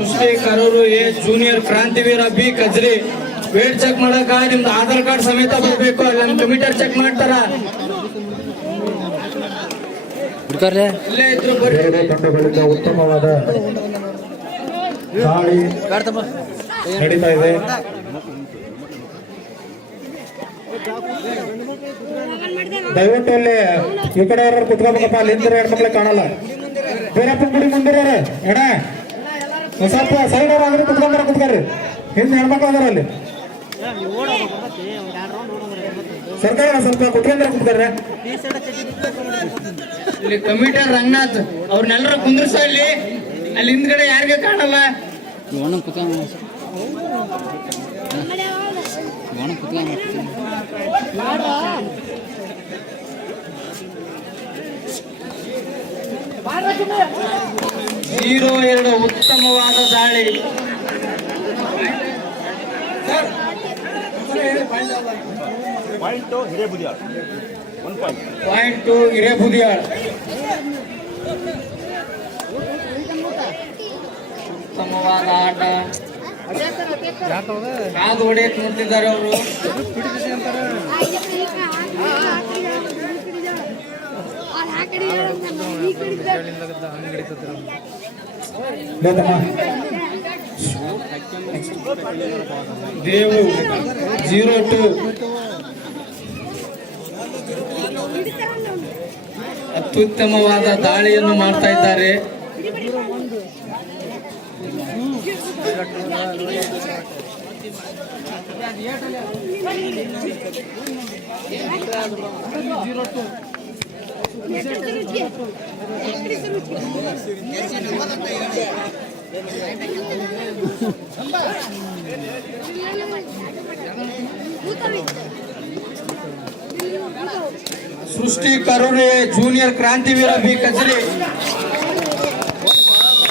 Srishti Karuru A junior Krantiveera B Kajri. Weight check ಮಾಡಕ ನಿಮ್ದು Aadhaar card ಸಮೇತ ಬರಬೇಕು. ಅಲ್ಲಿ ನಮ್ ಕಮಿಟರ್ ಚೆಕ್ ಮಾಡ್ತಾರ? ಇಲ್ಲೇ ಇದ್ರು ತಂಡಗಳಿಂದ ಉತ್ತಮವಾದ ದಾಳಿ ನಡೀತಾ ಇದೆ. ದಯವಿಟ್ಟು ಅಲ್ಲಿ ಈ ಕಡೆ ಯಾರು ಕುತ್ಕೋಬೇಕಪ್ಪ ಅಲ್ಲಿ ಹೆಣ್ಮಕ್ಳಿಗೆ ಕಾಣಲ್ಲ. ಬೇರೆ ಗುಡಿ ಮುಂದಿರ ಎಡ. ಸ್ವಲ್ಪ ಸೈಡ್ ಆದ್ರೆ ಕುತ್ಕೊಂಡ್ರೆ ಕುತ್ಕೊರಿ. ಹಿಂದೆ ಹೆಣ್ಮಕ್ಳು ಅಂದ್ರೆ ಅಲ್ಲಿ? ಸರ್ಕಾರ ಸ್ವಲ್ಪ ಕುತ್ಕೊಂಡ್ರೆ ಕುತ್ಕೊರ್ರೆ. ಇಲ್ಲಿ ಕಮಿಟರ್ ರಂಗನಾಥ್ ಅವ್ರನ್ನೆಲ್ಲರೂ ಕುಂದ್ರಿಸೋ ಅಲ್ಲಿ ಅಲ್ಲಿ ಹಿಂದ್ಗಡೆ ಯಾರಿಗೆ ಕಾಣಲ್ಲ. ಒಣ ಜೀರೋ ಎರಡು ಉತ್ತಮವಾದ ದಾಳಿ. Point Hirebudiyal. One point point two Hirebudiyal. ಉತ್ತಮವಾದ ಆಟ. ಕಾದು ಹೊಡೆಯಕ್ ನೋಡ್ತಿದ್ದಾರೆ ಅವರು. ದೇವು ಜೀರೋ ಟು ಅತ್ಯುತ್ತಮವಾದ ದಾಳಿಯನ್ನು ಮಾಡ್ತಾ ಇದ್ದಾರೆ. ಸೃಷ್ಟಿ ಕರುಣೆ ಜೂನಿಯರ್ ಕ್ರಾಂತಿವೀರ ಬಿ ಕಚೇರಿ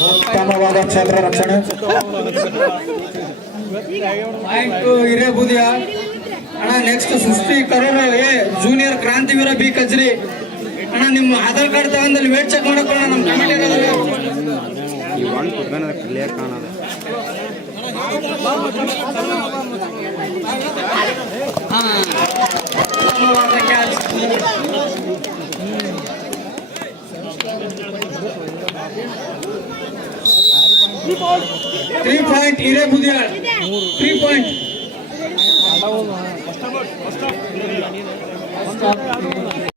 ಉತ್ತಮವಾದ ಕ್ಷೇತ್ರ ರಕ್ಷಣೆ ಪಾಯಿಂಟ್ ಟು ಹಿರೇಬುದಿಯ ಅಣ್ಣ ನೆಕ್ಸ್ಟ್ ಸೃಷ್ಟಿ ಕರುಣೆ ಎ ಜೂನಿಯರ್ ಕ್ರಾಂತಿವೀರ ಬಿ ಕಚೇರಿ ಅಣ್ಣ ನಿಮ್ಮ ಆಧಾರ್ ಕಾರ್ಡ್ ತಗೊಂಡಲ್ಲಿ ವೇಟ್ ಚೆಕ್ ಮಾಡಕ್ಕೆ ನಮ್ಮ ಕಮಿಟಿ ಈ ಕ್ಲಿಯರ್ ಕಾಣೋದು three point Hirebudiyal three point